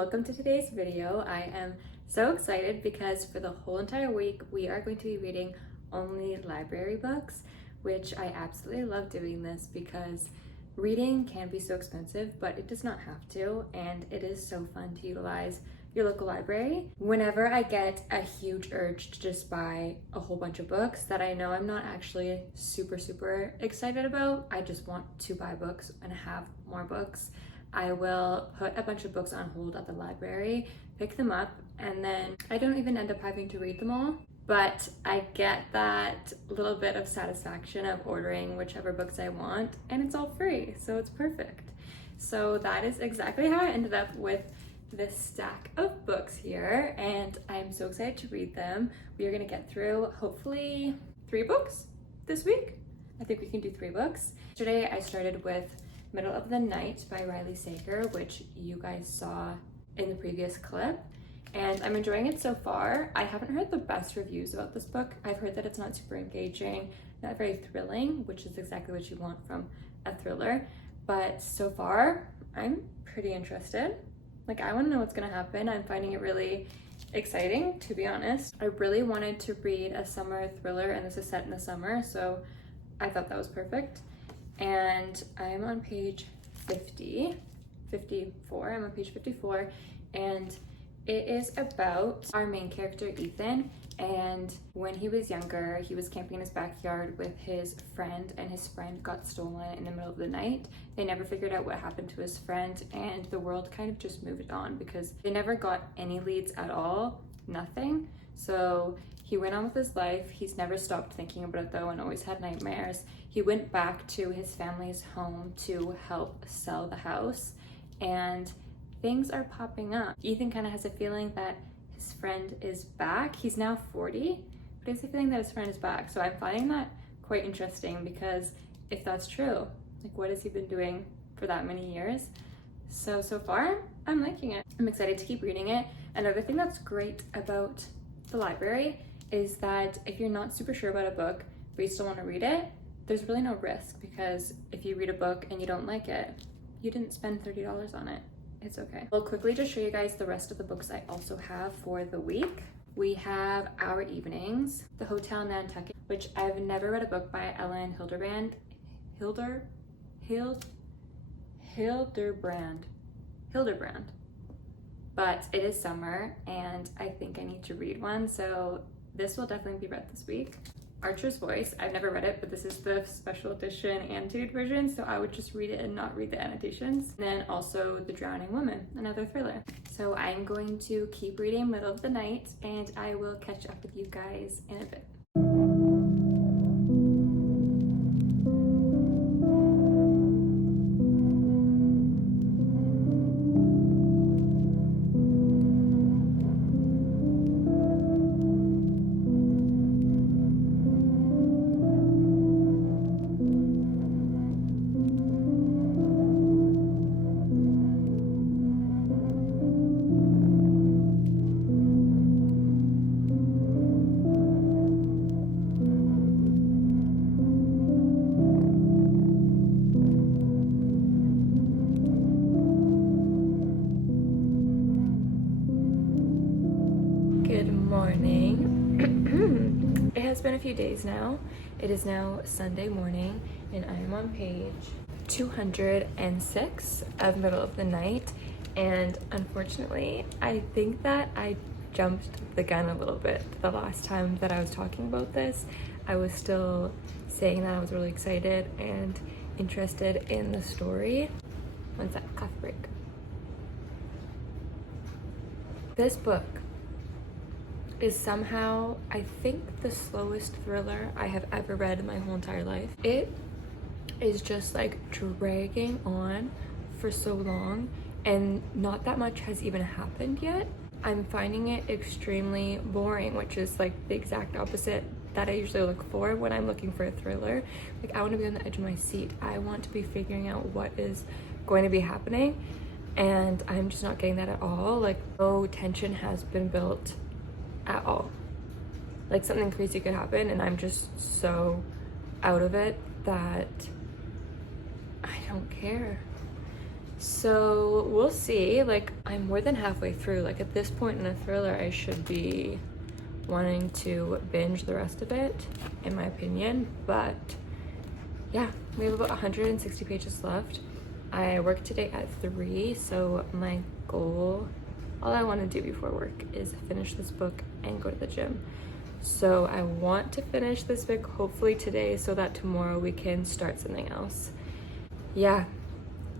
welcome to today's video. I am so excited because for the whole entire week we are going to be reading only library books, which I absolutely love doing this because reading can be so expensive, but it does not have to, and it is so fun to utilize your local library. Whenever I get a huge urge to just buy a whole bunch of books that I know I'm not actually super excited about, I just want to buy books and have more books, I will put a bunch of books on hold at the library, pick them up, and then I don't even end up having to read them all, but I get that little bit of satisfaction of ordering whichever books I want, and it's all free, so it's perfect. So that is exactly how I ended up with this stack of books here, and I'm so excited to read them. We are gonna get through hopefully 3 books this week. I think we can do 3 books. Today I started with Middle of the Night by Riley Sager, which you guys saw in the previous clip, and I'm enjoying it so far. I haven't heard the best reviews about this book. I've heard that it's not super engaging, not very thrilling, which is exactly what you want from a thriller, but so far I'm pretty interested. Like, I want to know what's gonna happen. I'm finding it really exciting, to be honest. I really wanted to read a summer thriller, and this is set in the summer, so I thought that was perfect. And I'm on page 54. I'm on page 54, and it is about our main character, Ethan. And when he was younger, he was camping in his backyard with his friend, and his friend got stolen in the middle of the night. They never figured out what happened to his friend, and the world kind of just moved on because they never got any leads at all, nothing. So he went on with his life. He's never stopped thinking about it though, and always had nightmares. He went back to his family's home to help sell the house, and things are popping up. Ethan kind of has a feeling that his friend is back. He's now 40, but he has a feeling that his friend is back. So I'm finding that quite interesting, because if that's true, like, what has he been doing for that many years? So far, I'm liking it. I'm excited to keep reading it. Another thing that's great about the library is that if you're not super sure about a book, but you still want to read it, there's really no risk, because if you read a book and you don't like it, you didn't spend $30 on it. It's okay. I'll quickly just show you guys the rest of the books I also have for the week. We have Our Evenings, The Hotel Nantucket, which I've never read a book by Ellen Hilderbrand, but it is summer and I think I need to read one, so this will definitely be read this week. Archer's Voice, I've never read it, but this is the special edition annotated version, so I would just read it and not read the annotations. And then also The Drowning Woman, another thriller. So I'm going to keep reading Middle of the Night, and I will catch up with you guys in a bit. It has been a few days now. It is now Sunday morning, and I am on page 206 of Middle of the Night, and unfortunately I think that I jumped the gun a little bit. The last time that I was talking about this, I was still saying that I was really excited and interested in the story. One sec, coffee break. This book is somehow, I think, the slowest thriller I have ever read in my whole entire life. It is just like dragging on for so long, and not that much has even happened yet. I'm finding it extremely boring, which is like the exact opposite that I usually look for when I'm looking for a thriller. Like, I want to be on the edge of my seat. I want to be figuring out what is going to be happening, and I'm just not getting that at all. Like, no tension has been built at all. Like, something crazy could happen and I'm just so out of it that I don't care. So we'll see. Like, I'm more than halfway through. Like, at this point in a thriller, I should be wanting to binge the rest of it, in my opinion. But yeah, we have about 160 pages left. I work today at 3, so my goal, all I want to do before work is finish this book and go to the gym. So I want to finish this book hopefully today so that tomorrow we can start something else. Yeah,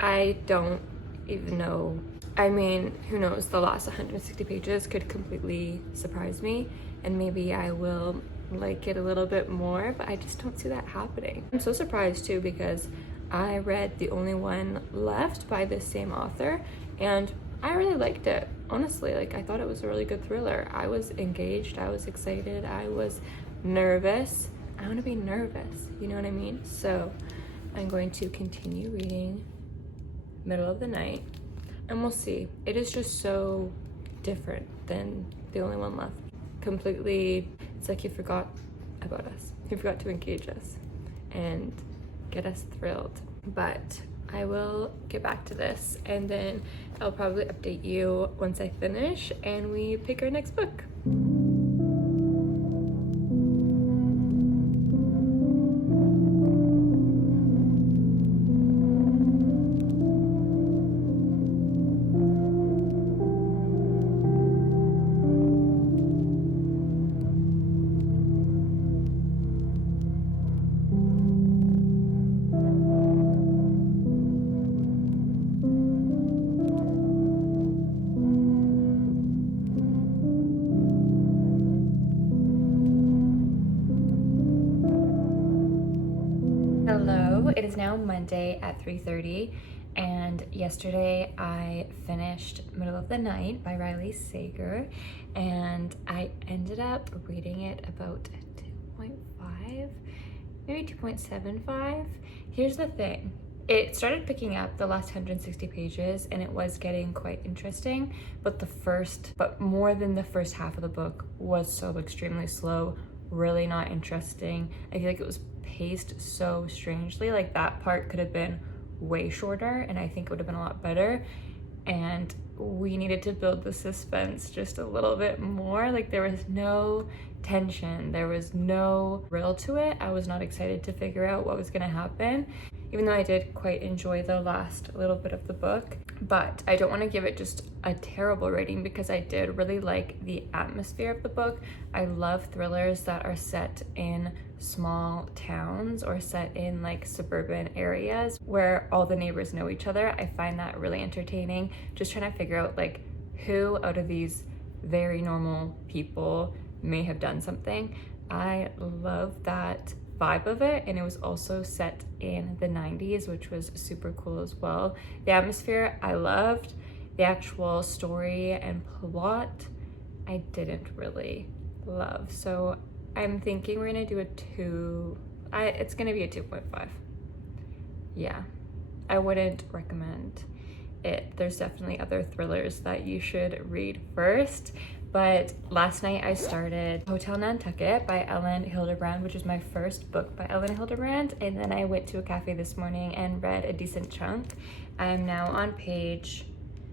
I don't even know. I mean, who knows? The last 160 pages could completely surprise me, and maybe I will like it a little bit more, but I just don't see that happening. I'm so surprised too, because I read The Only One Left by this same author, and I really liked it. Honestly, like, I thought it was a really good thriller. I was engaged, I was excited, I was nervous. I want to be nervous, you know what I mean? So I'm going to continue reading Middle of the Night, and we'll see. It is just so different than The Only One Left. Completely, it's like you forgot about us. You forgot to engage us and get us thrilled. But I will get back to this, and then I'll probably update you once I finish and we pick our next book. Hello, it is now Monday at 3:30, and yesterday I finished Middle of the Night by Riley Sager, and I ended up reading it about 2.5, maybe 2.75. Here's the thing. It started picking up the last 160 pages, and it was getting quite interesting, but more than the first half of the book was so extremely slow, really not interesting. I feel like it was paced so strangely. Like, that part could have been way shorter, and I think it would have been a lot better. And we needed to build the suspense just a little bit more. Like, there was no tension, there was no thrill to it. I was not excited to figure out what was gonna happen, even though I did quite enjoy the last little bit of the book. But I don't want to give it just a terrible rating, because I did really like the atmosphere of the book. I love thrillers that are set in small towns or set in like suburban areas where all the neighbors know each other. I find that really entertaining, just trying to figure out like who out of these very normal people may have done something. I love that vibe of it, and it was also set in the 90s, which was super cool as well. The atmosphere I loved. The actual story and plot I didn't really love, so I'm thinking we're gonna do it's gonna be a 2.5. Yeah, I wouldn't recommend it. There's definitely other thrillers that you should read first. But last night I started Hotel Nantucket by Ellen Hildebrand, which is my first book by Ellen Hildebrand, and then I went to a cafe this morning and read a decent chunk. I am now on page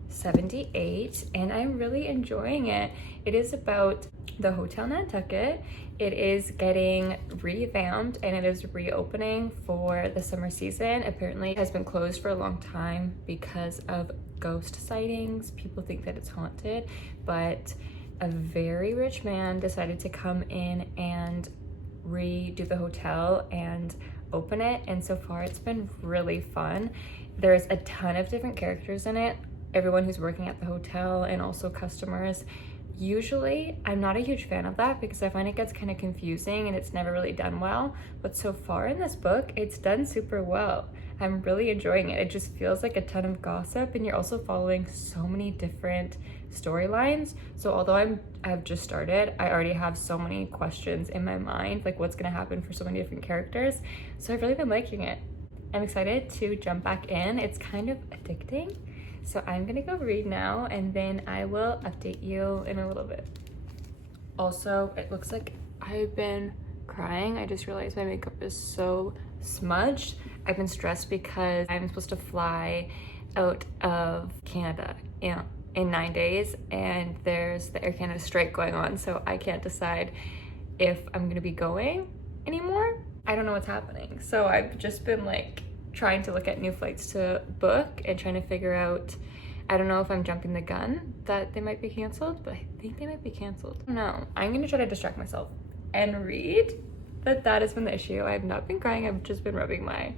78, and I'm really enjoying it. It is about the Hotel Nantucket. It is getting revamped, and it is reopening for the summer season. Apparently it has been closed for a long time because of ghost sightings. People think that it's haunted, but a very rich man decided to come in and redo the hotel and open it, and so far it's been really fun. There's a ton of different characters in it, everyone who's working at the hotel and also customers. Usually I'm not a huge fan of that because I find it gets kind of confusing and it's never really done well, but so far in this book it's done super well. I'm really enjoying it. It just feels like a ton of gossip, and you're also following so many different storylines. So although I've just started, I already have so many questions in my mind, like what's gonna happen for so many different characters. So I've really been liking it. I'm excited to jump back in. It's kind of addicting. So I'm gonna go read now, and then I will update you in a little bit. Also, it looks like I've been crying. I just realized my makeup is so smudged. I've been stressed because I'm supposed to fly out of Canada in 9 days, and there's the Air Canada strike going on, so I can't decide if I'm gonna be going anymore. I don't know what's happening. So I've just been like trying to look at new flights to book and trying to figure out, I don't know if I'm jumping the gun that they might be canceled, but I think they might be canceled. I don't know. I'm gonna try to distract myself and read, but that has been the issue. I've not been crying, I've just been rubbing my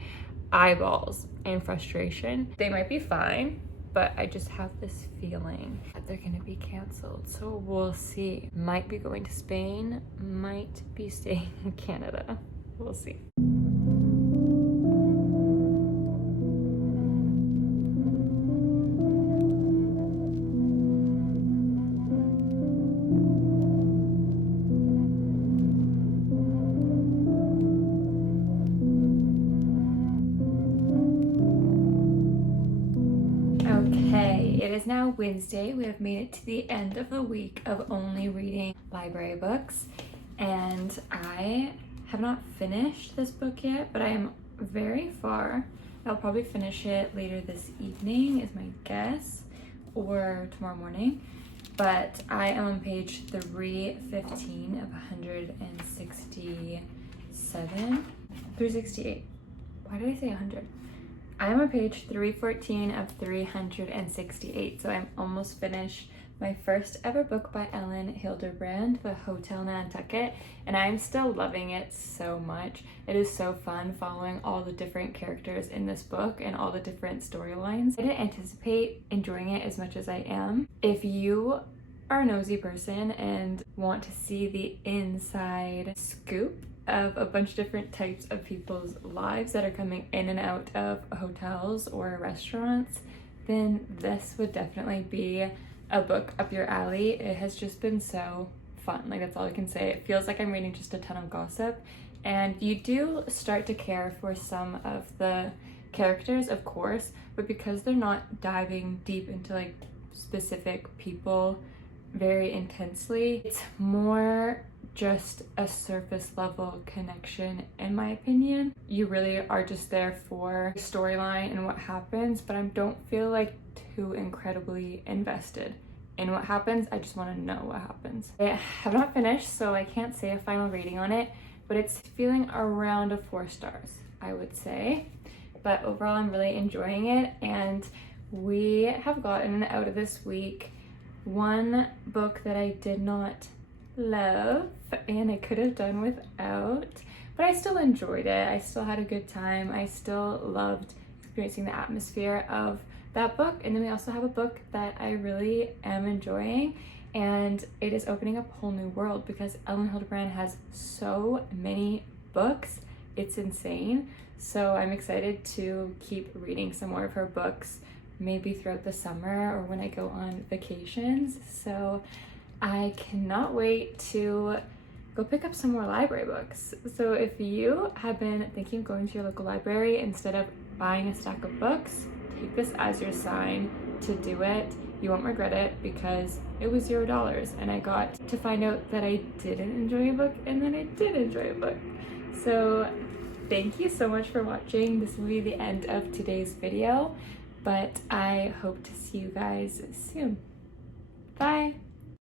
eyeballs in frustration. They might be fine, but I just have this feeling that they're gonna be canceled. So we'll see. Might be going to Spain, might be staying in Canada. We'll see. Okay, it is now Wednesday. We have made it to the end of the week of only reading library books, and I have not finished this book yet, but I am very far. I'll probably finish it later this evening is my guess, or tomorrow morning, but I am on page 315 of 167, 368. Why did I say 100? I am on page 314 of 368, so I'm almost finished my first ever book by Ellen Hilderbrand, The Hotel Nantucket, and I'm still loving it so much. It is so fun following all the different characters in this book and all the different storylines. I didn't anticipate enjoying it as much as I am. If you are a nosy person and want to see the inside scoop of a bunch of different types of people's lives that are coming in and out of hotels or restaurants, then this would definitely be a book up your alley. It has just been so fun. Like, that's all I can say. It feels like I'm reading just a ton of gossip, and you do start to care for some of the characters, of course, but because they're not diving deep into like specific people very intensely, it's more just a surface level connection, in my opinion. You really are just there for the storyline and what happens, but I don't feel like too incredibly invested in what happens. I just want to know what happens. I have not finished, so I can't say a final rating on it, but it's feeling around a 4 stars, I would say. But overall, I'm really enjoying it, and we have gotten out of this week one book that I did not love and I could have done without, but I still enjoyed it. I still had a good time. I still loved experiencing the atmosphere of that book. And then we also have a book that I really am enjoying, and it is opening up a whole new world because Ellen Hilderbrand has so many books. It's insane. So I'm excited to keep reading some more of her books, maybe throughout the summer or when I go on vacations. So I cannot wait to go pick up some more library books. So if you have been thinking of going to your local library instead of buying a stack of books, take this as your sign to do it. You won't regret it because it was $0, and I got to find out that I didn't enjoy a book and then I did enjoy a book. So thank you so much for watching. This will be the end of today's video, but I hope to see you guys soon. Bye!